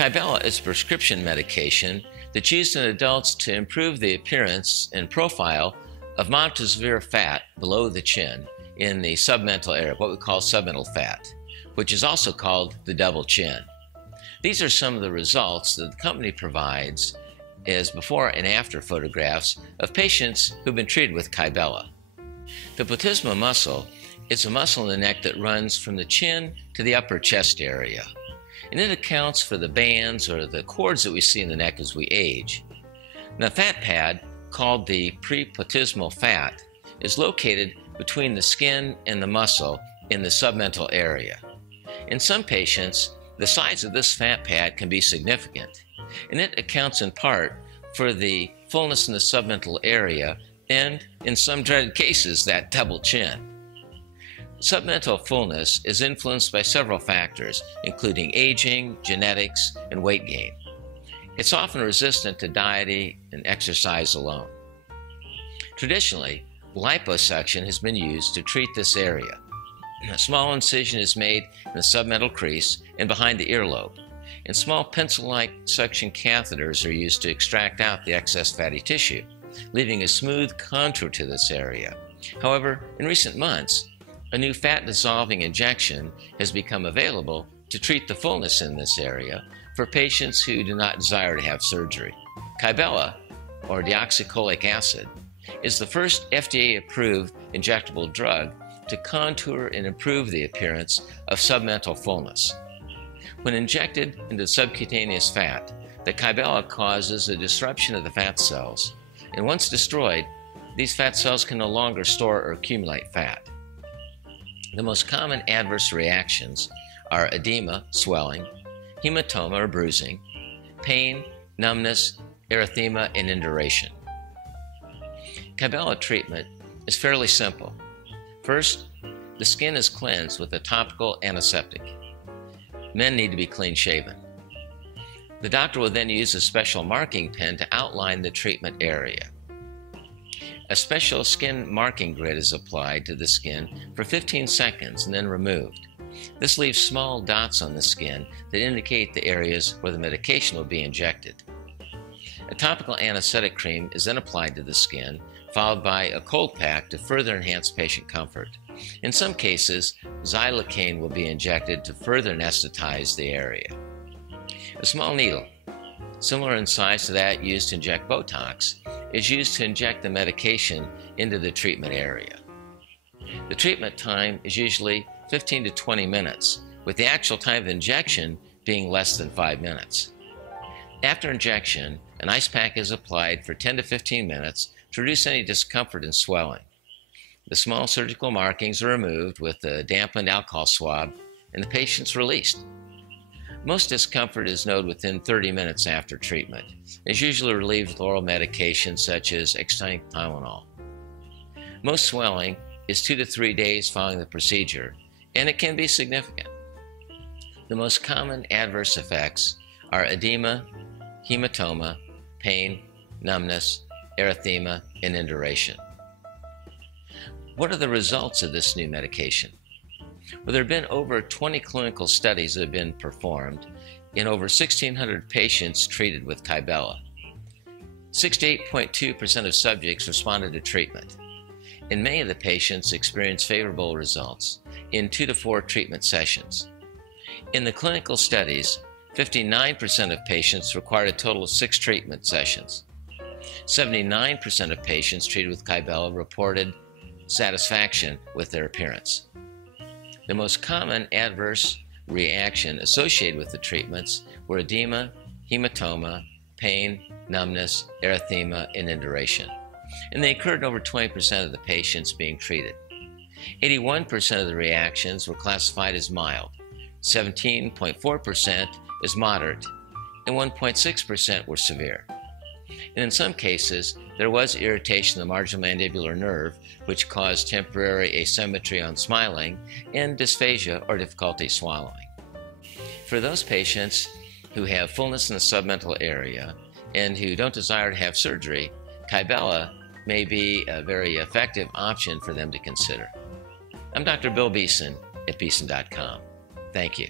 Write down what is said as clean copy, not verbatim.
Kybella is a prescription medication that's used in adults to improve the appearance and profile of moderate to severe fat below the chin in the submental area, what we call submental fat, which is also called the double chin. These are some of the results that the company provides as before and after photographs of patients who've been treated with Kybella. The platysma muscle is a muscle in the neck that runs from the chin to the upper chest area, and it accounts for the bands or the cords that we see in the neck as we age. Now, the fat pad, called the preplatysmal fat, is located between the skin and the muscle in the submental area. In some patients, the size of this fat pad can be significant, and it accounts in part for the fullness in the submental area and, in some dreaded cases, that double chin. Submental fullness is influenced by several factors, including aging, genetics, and weight gain. It's often resistant to dieting and exercise alone. Traditionally, liposuction has been used to treat this area. A small incision is made in the submental crease and behind the earlobe, and small pencil-like suction catheters are used to extract out the excess fatty tissue, leaving a smooth contour to this area. However, in recent months, a new fat-dissolving injection has become available to treat the fullness in this area for patients who do not desire to have surgery. Kybella, or deoxycholic acid, is the first FDA-approved injectable drug to contour and improve the appearance of submental fullness. When injected into subcutaneous fat, the Kybella causes a disruption of the fat cells, and once destroyed, these fat cells can no longer store or accumulate fat. The most common adverse reactions are edema, swelling, hematoma or bruising, pain, numbness, erythema, and induration. Kybella treatment is fairly simple. First, the skin is cleansed with a topical antiseptic. Men need to be clean-shaven. The doctor will then use a special marking pen to outline the treatment area. A special skin marking grid is applied to the skin for 15 seconds and then removed. This leaves small dots on the skin that indicate the areas where the medication will be injected. A topical anesthetic cream is then applied to the skin, followed by a cold pack to further enhance patient comfort. In some cases, xylocaine will be injected to further anesthetize the area. A small needle, similar in size to that used to inject Botox, is used to inject the medication into the treatment area. The treatment time is usually 15 to 20 minutes, with the actual time of injection being less than 5 minutes. After injection, an ice pack is applied for 10 to 15 minutes to reduce any discomfort and swelling. The small surgical markings are removed with a dampened alcohol swab, and the patient's released. Most discomfort is noted within 30 minutes after treatment. It's usually relieved with oral medications such as extended Tylenol. Most swelling is 2 to 3 days following the procedure, and it can be significant. The most common adverse effects are edema, hematoma, pain, numbness, erythema, and induration. What are the results of this new medication? Well, there have been over 20 clinical studies that have been performed in over 1,600 patients treated with Kybella. 68.2% of subjects responded to treatment, and many of the patients experienced favorable results in 2 to 4 treatment sessions. In the clinical studies, 59% of patients required a total of 6 treatment sessions. 79% of patients treated with Kybella reported satisfaction with their appearance. The most common adverse reaction associated with the treatments were edema, hematoma, pain, numbness, erythema, and induration, and they occurred in over 20% of the patients being treated. 81% of the reactions were classified as mild, 17.4% as moderate, and 1.6% were severe. And in some cases, there was irritation of the marginal mandibular nerve, which caused temporary asymmetry on smiling and dysphagia or difficulty swallowing. For those patients who have fullness in the submental area and who don't desire to have surgery, Kybella may be a very effective option for them to consider. I'm Dr. Bill Beeson at Beeson.com. Thank you.